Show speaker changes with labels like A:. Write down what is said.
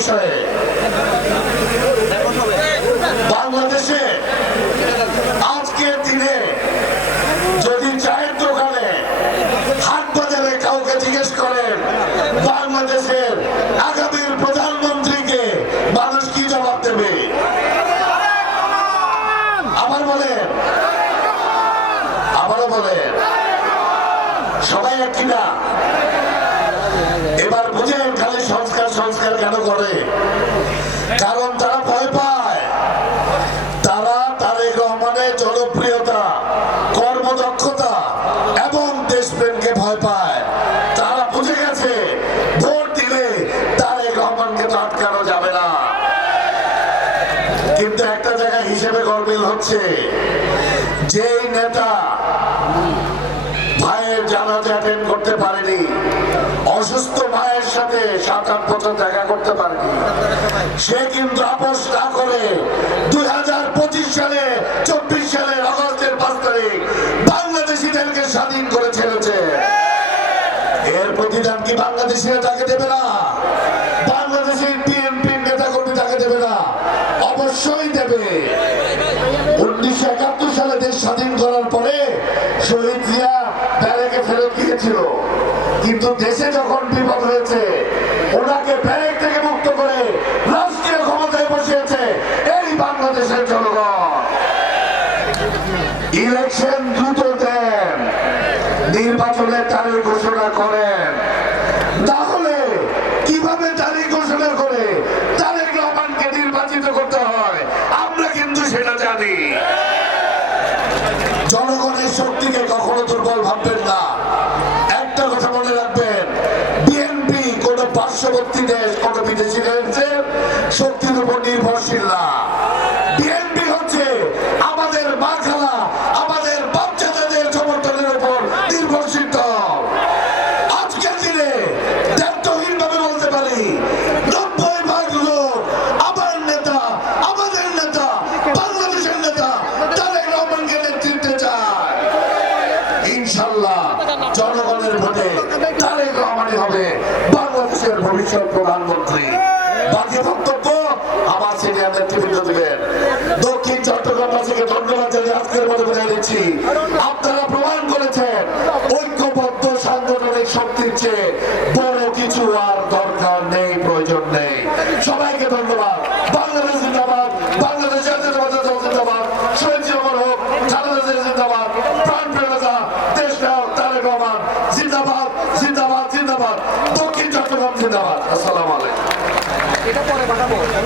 A: বিষয়ে। বাংলাদেশে আজকের দিনে যদি চায়ের দোকানে হাট বাজারে কাউকে জিজ্ঞেস করেন, বাংলাদেশের আগামীর প্রধানমন্ত্রীকে মানুষ কি জবাব দেবে? আবার বলে আবারও বলে সবাই একই আটকানো যাবে না। কিন্তু একটা জায়গায় হিসেবে গরমিল হচ্ছে। যেই নেতা ভাইয়ের জানাজা অ্যাটেন্ড করতে পারেনি, অসুস্থ মায়ের সাথে সাত, আট বছর দেখা করতে পারেনি, সে কিন্তু আপোষ না করে দুই হাজার পঁচিশ সালে, চব্বিশ সালের আগস্টের পাঁচ তারিখ বাংলাদেশিদেরকে স্বাধীন করে ছেড়েছে। এর প্রতিদান কি বাংলাদেশিরা তাকে দেবে না বাংলাদেশের বিএনপি নেতা কর্মী তাকে দেবে না অবশ্যই দেবে উনিশশো একাত্তর সালে দেশ স্বাধীন করার পরে শহীদ জিয়া ব্যারেকে ফেরত গিয়েছিল কিন্তু দেশে যখন বিপদ হয়েছে, ওনাকে ব্যারেক থেকে মুক্ত করে রাষ্ট্রীয় ক্ষমতায় বসিয়েছে এই বাংলাদেশের জনগণ। ইলেকশন দ্রুত দেন নির্বাচনের তারিখ ঘোষণা করেন। তাহলে কীভাবে তারিখ ঘোষণা করে? তারেক রহমানকে নির্বাচিত করতে হয়। আমরা কিন্তু সেটা জানি। জনগণের শক্তিকে কখনো দুর্বল ভাববেন না। পার্শ্ববর্তী দেশ কত বিদেশি রয়েছে? শক্তির উপর নির্ভরশীল না। ভবিষ্যৎ প্রধানমন্ত্রী। বাকি বক্তব্য আমার দক্ষিণ ধন্যবাদ জানিয়ে আজকের মতো বিদায় দিচ্ছি আপনারা প্রমাণ করেছেন, ঐক্যবদ্ধ সাংগঠনিক শক্তির চেয়ে বড় কিছু আর দরকার নেই, প্রয়োজন নেই। সবাইকে ধন্যবাদ। বাংলাদেশ জিন্দাবাদ, বাংলাদেশ জিন্দাবাদ